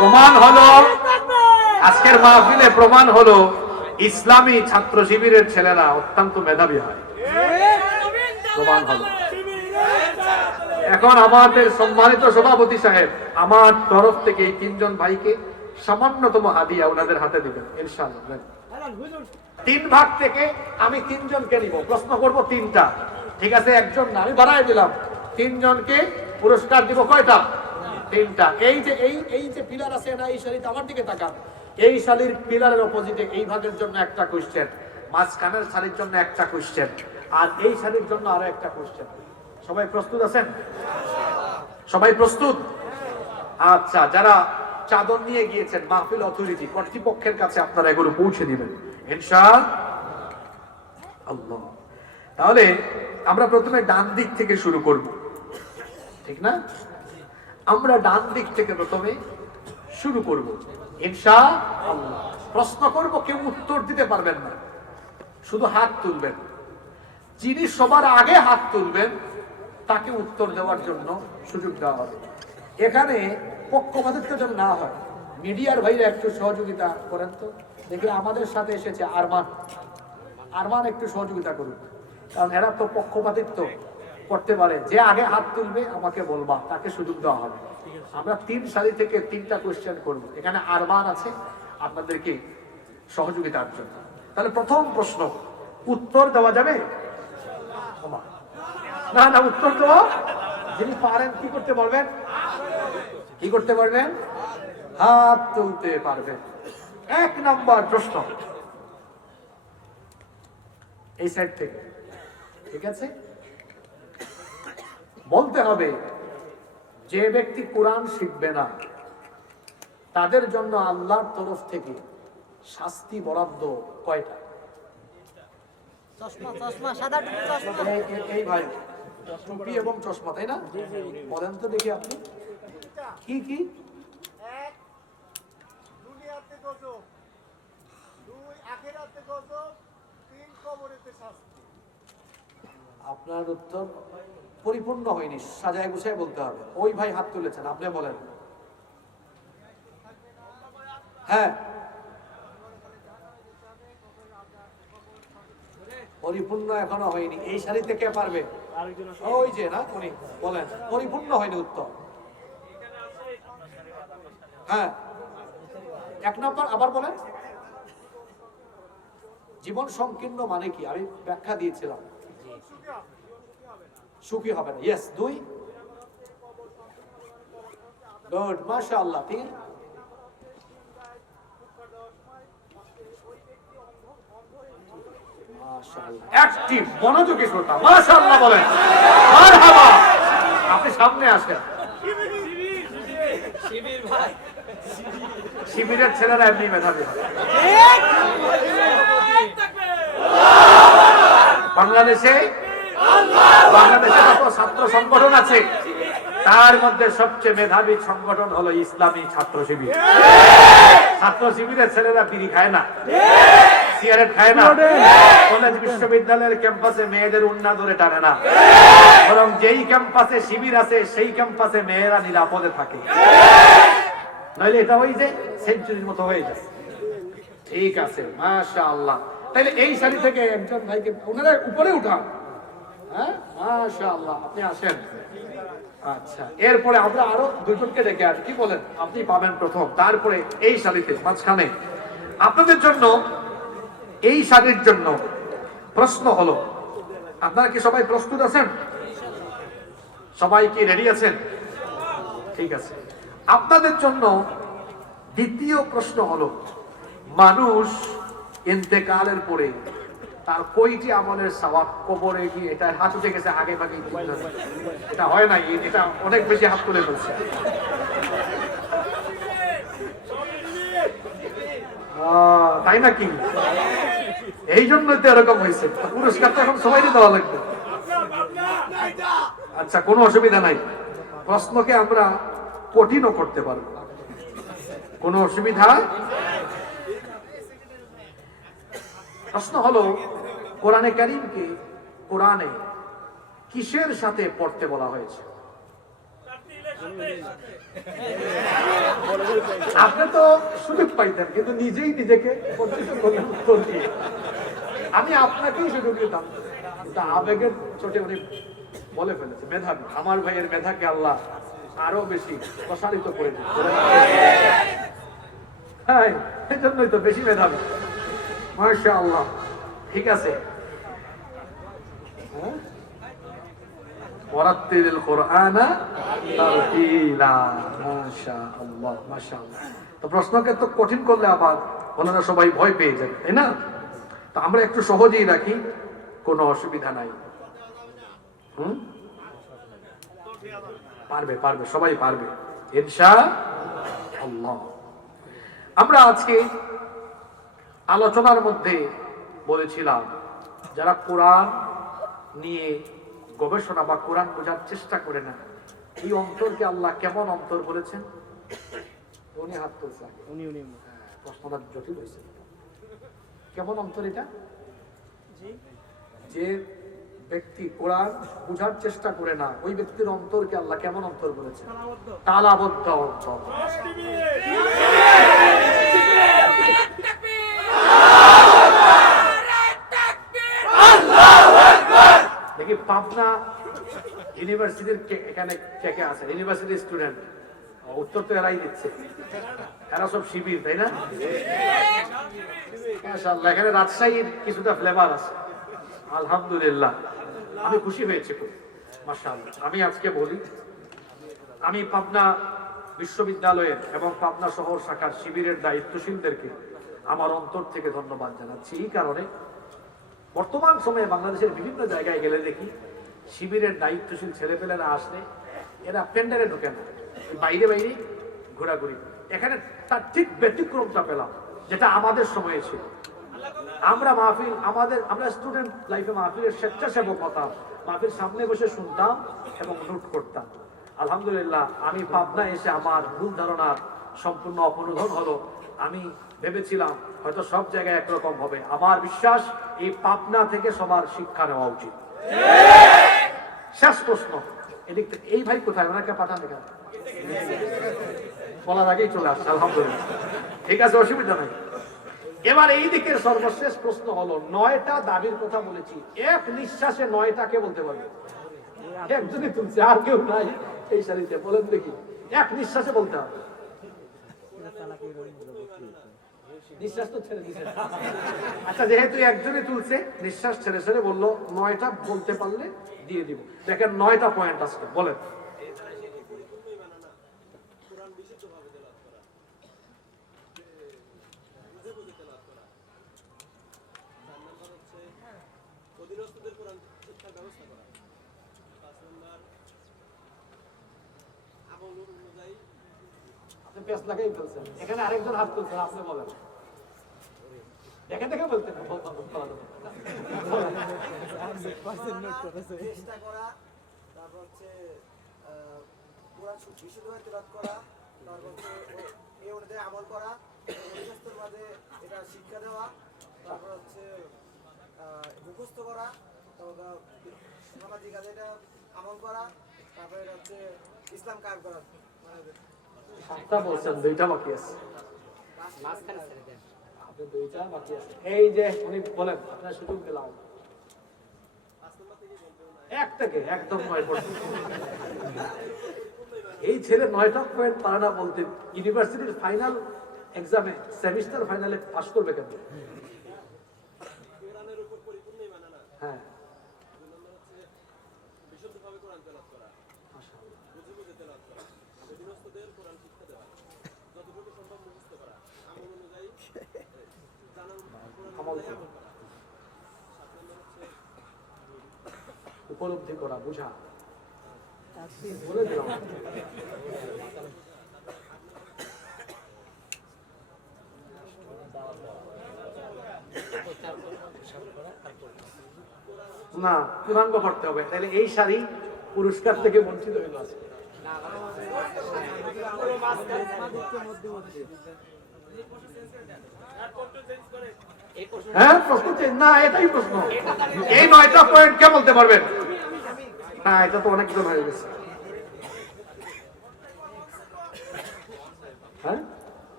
প্রমাণ হলো আজকের মাহফিলে প্রমাণ হলো ইসলামী ছাত্র শিবিরের ছেলেরা অত্যন্ত মেধাবী হয়। প্রমাণ হলো। এখন আমাদের সম্মানিত সভাপতি সাহেব আমার তরফ থেকে এই তিনজন ভাইকে সামান্যতম হাদিয়া ওনাদের হাতে দিবেন ইনশাআল্লাহ। 3 ভাগ থেকে আমি 3 জনকে নিব, প্রশ্ন করব 3টা, ঠিক আছে? একজন না, আমি বাড়াই দিলাম, 3 জনকে পুরস্কার দিব। কয়টা? 3টা। এই যে পিলার আছে না, এই শাড়িতে আমার দিকে তাকান, এই শাড়ির পিলারের অপোজিটে এই ভাগের জন্য একটা কোশ্চেন, মাঝখানের শাড়ির জন্য একটা কোশ্চেন, আর এই শাড়ির জন্য আরো একটা কোশ্চেন। সবাই প্রস্তুত আছেন? সবাই প্রস্তুত? আচ্ছা, যারা চাদর নিয়ে গিয়েছেন মাহফিল অথরিটি কর্তৃপক্ষের কাছে আপনারা এগুলো পৌঁছে দিবেন ইনশাআল্লাহ। তাহলে আমরা প্রথমে ডান দিক থেকে শুরু করব, ঠিক না? আমরা ডান দিক থেকে প্রথমে শুরু করব ইনশাআল্লাহ। প্রশ্ন করব, কেউ উত্তর দিতে পারবেন না, শুধু হাত তুলবেন। যিনি সবার আগে হাত তুলবেন তাকে উত্তর দেওয়ার জন্য সুযোগ দেওয়া হবে। এখানে পক্ষপাতিত্ব যেন না হয়। মিডিয়ার ভাইরা একটু সহযোগিতা করেন তো দেখি। আমাদের সাথে এসেছে আরমান একটু সহযোগিতা করুন, কারণ এরা তো পক্ষপাতিত্ব করতে পারে। যে আগে হাত তুলবে আমাকে বলবা, তাকে সুযোগ দেওয়া হবে। আমরা 3 সারি থেকে 3টা কোশ্চেন করব। এখানে আরমান আছে আপনাদেরকে সহযোগিতার জন্য। তাহলে প্রথম প্রশ্ন, উত্তর দেওয়া যাবে? না না, উত্তর দেওয়া যিনি পারেন কি করতে পারবেন? কি করতে পারবেন? হাত তুলতে পারবেন। 1 নম্বর প্রশ্ন এই সাইড থেকে, ঠিক আছে? বলতে হবে, যে ব্যক্তি কোরআন শিখবে না তাদের জন্য আল্লাহর তরফ থেকে শাস্তি বরাদ্দ কয়টা? এই ভাই টুপি এবং চশমা, তাই না? বলেন তো দেখি আপনি কি কি? 1 দুনিয়াতে গজব, 2 আখিরাতে গজব, 3 কবরেতে শাস্তি। আপনার উত্তর পরিপূর্ণ হয়নি, সাজায় গুছায় বলতে হবে। ওই ভাই হাত তুলেছেন, আপনি বলেন। হ্যাঁ, পরিপূর্ণ এখনো হয়নি। এই শাড়ি থেকে পারবে? ওই যে না, উনি বলেন পরিপূর্ণ হয়নি উত্তর। হ্যাঁ, 1 নম্বর আবার বলেন। জীবন সংকীর্ণ মানে কি? আমি ব্যাখ্যা দিয়েছিলাম, সুখী হবে না। ইয়েস। 2 গুড, মাশাআল্লাহ। 3 মাশাআল্লাহ, অ্যাক্টিভ, মনোযোগী শ্রোতা। মাশাআল্লাহ বলেন, মারহাবা। আপনি সামনে আসেন। শিবির ভাই, শিবিরের ছেলেরা এমনি মেধাবী হয়। বাংলাদেশে যত ছাত্র সংগঠন আছে তার মধ্যে সবচেয়ে মেধাবী সংগঠন হলো ইসলামী ছাত্র শিবির। ছাত্র শিবিরের ছেলেরা বিড়ি খায় না, সিগারেট খায় না, কলেজ বিশ্ববিদ্যালয়ের ক্যাম্পাসে মেয়েদের উন্না ধরে টানে না, বরং যেই ক্যাম্পাসে শিবির আছে সেই ক্যাম্পাসে মেয়েরা নিরাপদে থাকে। নইলে এটা ওই যে সেঞ্চুরির মতো হয়ে যায়। ঠিক আছে, মাশাআল্লাহ। তাহলে এই শাড়ি থেকে একজন ভাইকে ওনারা উপরে উঠান। হ্যাঁ, মাশাআল্লাহ, আপনি আসেন। আচ্ছা, এরপরে আমরা আরো 2 জনকে ডেকে আসি। কি বলেন? আপনি পাবেন প্রথম, তারপরে এই শাড়িতে মাঝখানে। আপনাদের জন্য এই শাড়ির জন্য প্রশ্ন হলো, আপনারা কি সবাই প্রস্তুত আছেন? সবাই কি রেডি আছেন? ঠিক আছে। আপনাদের জন্য দ্বিতীয় প্রশ্ন হলো, মানুষ ইন্তেকালের পরে তার কয়টি আমলের সওয়াব কবরে গিয়ে, এটা হাত উঠে গেছে আগে ভাগে, এটা হয় না, এটা অনেক বেশি হাত তুলে ফেলছে। তাই নাকি? এই জন্যই তো এরকম হয়েছে। পুরস্কার তো এখন সবাইকে দেওয়া লাগবে। আচ্ছা, কোনো অসুবিধা নাই, প্রশ্নকে আমরা কঠিনও করতে পারবো, কোনো অসুবিধা। প্রশ্ন হলো, কোরআনে কারীমকে কোরআনে কিসের সাথে পড়তে বলা হয়েছে? আপনি তো সুযোগ পাইতেন, কিন্তু নিজেই নিজেকে বঞ্চিত করলেন উত্তর দিয়ে। আমি আপনাকেই সুযোগ দিতাম, কিন্তু আবেগের চোটে উনি বলে ফেলেছে মেধাবী। আমার ভাইয়ের মেধাকে আল্লাহ আরো বেশি প্রসারিত করে দিচ্ছে। হ্যাঁ, এই জন্যই তো বেশি মেধাবী। মাশাআল্লাহ। ঠিক আছে, ওয়ারাত্তিলিল কুরআনা তারতিলা। মাশাআল্লাহ, মাশাআল্লাহ। তো প্রশ্নকে তো কঠিন করলে আবার ওনারা সবাই ভয় পেয়ে যায়, তাই না? তো আমরা একটু সহজেই রাখি, কোনো অসুবিধা নাই। পারবে পারবে, সবাই পারবে ইনশাআল্লাহ। আমরা আজকে আলোচনার মধ্যে বলেছিলাম, যারা কোরআন নিয়ে গবেষণা বা কোরআন বোঝার চেষ্টা করে না, এই অন্তরকে আল্লাহ কেমন অন্তর বলেছেন? উনি হাত তুলছে, প্রশ্নটা জটিল হয়েছে। কেমন অন্তর এটা? যে ব্যক্তি কোরআন বোঝার চেষ্টা করে না, ওই ব্যক্তির অন্তরকে আল্লাহ কেমন অন্তর বলেছেন? তালাবদ্ধ অন্তর। দেখি পাবনা ইউনিভার্সিটির এখানে কে কে আছে? ইউনিভার্সিটির স্টুডেন্ট, উত্তর তো এরাই দিচ্ছে। এরা সব শিবির, তাই না? মাশাআল্লাহ, এখানে রাজশাহীর কিছুটা ফ্লেভার আছে। আলহামদুলিল্লাহ, আমি খুশি হয়েছি খুব। মাশাআল্লাহ। আমি আজকে বলি, আমি পাবনা বিশ্ববিদ্যালয়ের এবং পাবনা শহর শাখার শিবিরের দায়িত্বশীলদেরকে আমার অন্তর থেকে ধন্যবাদ জানাচ্ছি। এই কারণে বর্তমান সময়ে বাংলাদেশের বিভিন্ন জায়গায় গেলে দেখি শিবিরের দায়িত্বশীল ছেলেপেলেরা আসলে এরা পেন্ডারে ঢোকে না, বাইরে বাইরে ঘোরাঘুরি। এখানে তার ঠিক ব্যতিক্রমটা পেলাম, যেটা আমাদের সময়ে ছিল। আমরা মাহফিল, আমরা স্টুডেন্ট লাইফে মাহফিলের স্বেচ্ছাসেবকতা, মাহফিল সামনে বসে শুনতাম এবং নোট করতাম। আলহামদুলিল্লাহ, আমি পাবনা এসে আমার ভুল ধারণার সম্পূর্ণ অপনোধন হলো। আমি ভেবেছিলাম হয়তো সব জায়গায় একরকম হবে। আমার বিশ্বাস, এই পাবনা থেকে সবার শিক্ষা নেওয়া উচিত। শেষ প্রশ্ন, এদিক থেকে এই ভাই কোথায়? ওনাকে পাঠান এখানে, বলার আগেই চলে আসছে। আলহামদুলিল্লাহ, ঠিক আছে, অসুবিধা নাই। এবার এই দিকের সর্বশেষ প্রশ্ন হলো, 9টা দাবির কথা বলেছি, এক নিঃশ্বাসে 9টাকে বলতে পারবে? একজনই তুলছে, আর কেউ নাই এই সারিতে। বলেন দেখি, এক নিঃশ্বাসে বলতে হবে। নিঃশ্বাস তো ছেড়ে দিচ্ছে। আচ্ছা, যেহেতু একজনই তুলছে, নিঃশ্বাস ছেড়ে ছেড়ে বললো, 9টা বলতে পারলে দিয়ে দিব। দেখেন 9টা পয়েন্ট আসছে, বলেন। এখানে আরেকজন হাত তুলছেন, আপনি বলেন। দেখে দেখে বলতেন চেষ্টা করা, তারপর হচ্ছে কোরআন বিশুদ্ধভাবে তেলাওয়াত করা, তারপর হচ্ছে এই অনুযায়ী আমল করা, মুখস্থের মাঝে এটা শিক্ষা দেওয়া, তারপর হচ্ছে মুখস্থ করা, তারপর সামাজিক কাজে এটা আমল করা, তারপর এটা হচ্ছে ইসলাম কায়েম করা। সাতটা বলছেন, 2টা বাকি আছে। আপনি 2টা বাকি আছে। এই যে উনি বলেন, আপনার সুযোগ দিলাম। এক থেকে একদম 9 পর্যন্ত। এই ছেলে 9টা পয়েন্ট পারে না বলতে, ইউনিভার্সিটির ফাইনাল এক্সামে, সেমিস্টার ফাইনালে পাস করবে কেন? হ্যাঁ, উপলব্ধি করা, বুঝা, বলে দিলাম। না, পূর্ণাঙ্গ করতে হবে, তাহলে এই শাড়ি পুরস্কার থেকে বঞ্চিত হইল আজকে। হ্যাঁ, প্রশ্ন না, এটাই প্রশ্ন। এই 9টা পয়েন্ট কে বলতে পারবেন? না, এটা তো অনেকজন হয়ে গেছে। হ্যাঁ,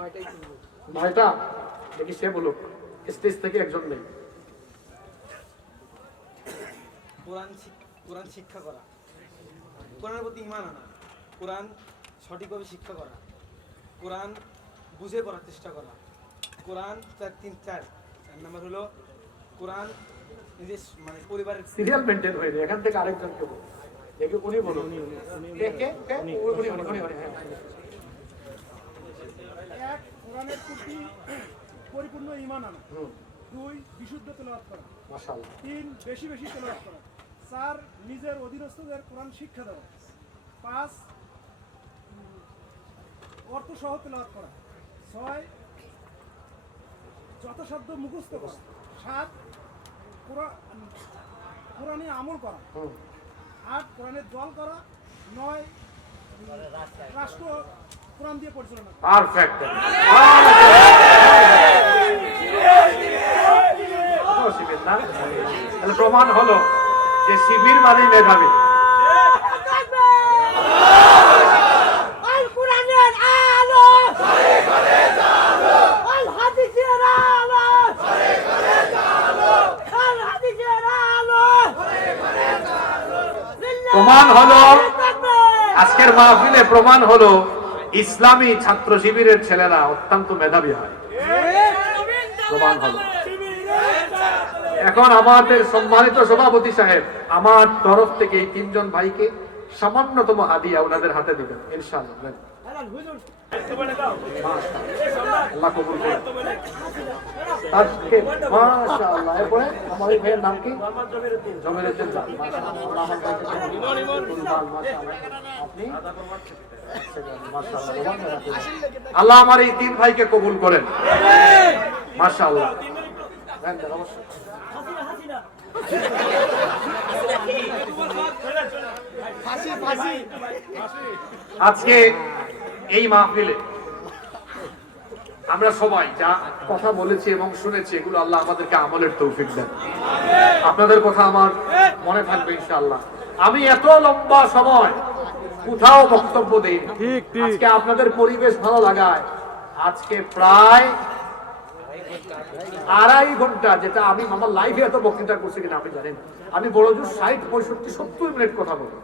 9টা দেখি সে বলুক, স্টেজ থেকে একজন নেই। কোরআন শিক্ষা করা, কোরআনের প্রতি ঈমান আনা, কোরআন সঠিকভাবে শিক্ষা করা, কোরআন বুঝে পড়ার চেষ্টা করা, কোরআন 4 নাম্বার হলো কোরআন নিজের মানে পরিবারের সিরিয়াল মেনটেন হয়ে যায়। এখান থেকে আরেকজন কে বলুন, দেখি উনি বলুন। কে কে কে? উনি হ্যাঁ। এক, কোরআনের প্রতি পরিপূর্ণ ঈমান আনা। 2, বিশুদ্ধ তেলাওয়াত করা। মাশাআল্লাহ। 3, বেশি বেশি তেলাওয়াত করা। 4, নিজের অধীনস্থদের কোরআন শিক্ষা দেওয়া। 5, অর্থ সহ তেলাওয়াত করা। 6, যথাসাধ্য মুখস্থ করা। 7, কোরআনে আমল করা। 8, কোরআনের দল করা। 9, রাষ্ট্র কোরআন দিয়ে পরিচালনা করা। পারফেক্ট। তাহলে প্রমাণ হলো যে শিবির মানে মেধাবী। প্রমাণ হলো আজকের মাহফিলে, প্রমাণ হলো ইসলামী ছাত্র শিবিরের ছেলেরা অত্যন্ত মেধাবী হয়। প্রমাণ হলো। এখন আমাদের সম্মানিত সভাপতি সাহেব আমার তরফ থেকে এই 3 জন ভাইকে সামান্যতম হাদিয়া ওনাদের হাতে দিবেন ইনশাআল্লাহ। আল্লাহ কবুল করুন। আজকে মাশাআল্লাহ। এরপরে আমার এই ভাইয়ের নাম কি? জমিরুদ্দিন। মাশাআল্লাহ। আমার ভাইকে আপনি আল্লাহ আমার এই 3 ভাইকে কবুল করেন। মাশাআল্লাহ। আজকে এই মাহফিলে আমরা সবাই যা কথা বলেছি এবং শুনেছি, এগুলো আল্লাহ আমাদেরকে আমলের তৌফিক দেন। আপনাদের কথা আমার মনে থাকবে ইনশাআল্লাহ। আমি এত লম্বা সময় কোথাও বক্তব্য দেই, আজকে আপনাদের পরিবেশ ভালো লাগায় আজকে প্রায় 2.5 ঘন্টা, যেটা আমি আমার লাইফে এত বক্তৃতা করছি কিনা আমি জানি না। আমি বড় জোর 60, 65, 70 মিনিট কথা বলবো।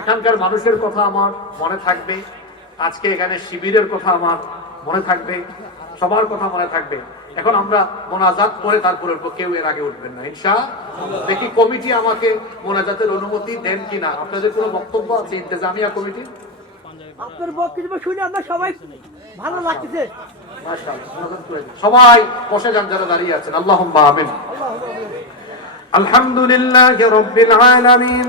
এখানকার মানুষের কথা আমার মনে থাকবে, আজকে এখানে শিবিরের কথা আমার মনে থাকবে, সবার কথা মনে থাকবে। এখন আমরা মোনাজাত করে তারপরে কেউ এর আগে উঠবেন না ইনশাআল্লাহ। দেখি কমিটি আমাকে মোনাজাতের অনুমতি দেন কিনা। আপনাদের কোনো বক্তব্য আছে ইন্তেজামিয়া কমিটি? আপনার বক্তব্য শুনে আমরা সবাই ভালো লাগতেছে। সবাই বসে যান যারা দাঁড়িয়ে আছেন। আল্লাহুম্মা আমিন। আলহামদুলিল্লাহি রাব্বিল আলামিন।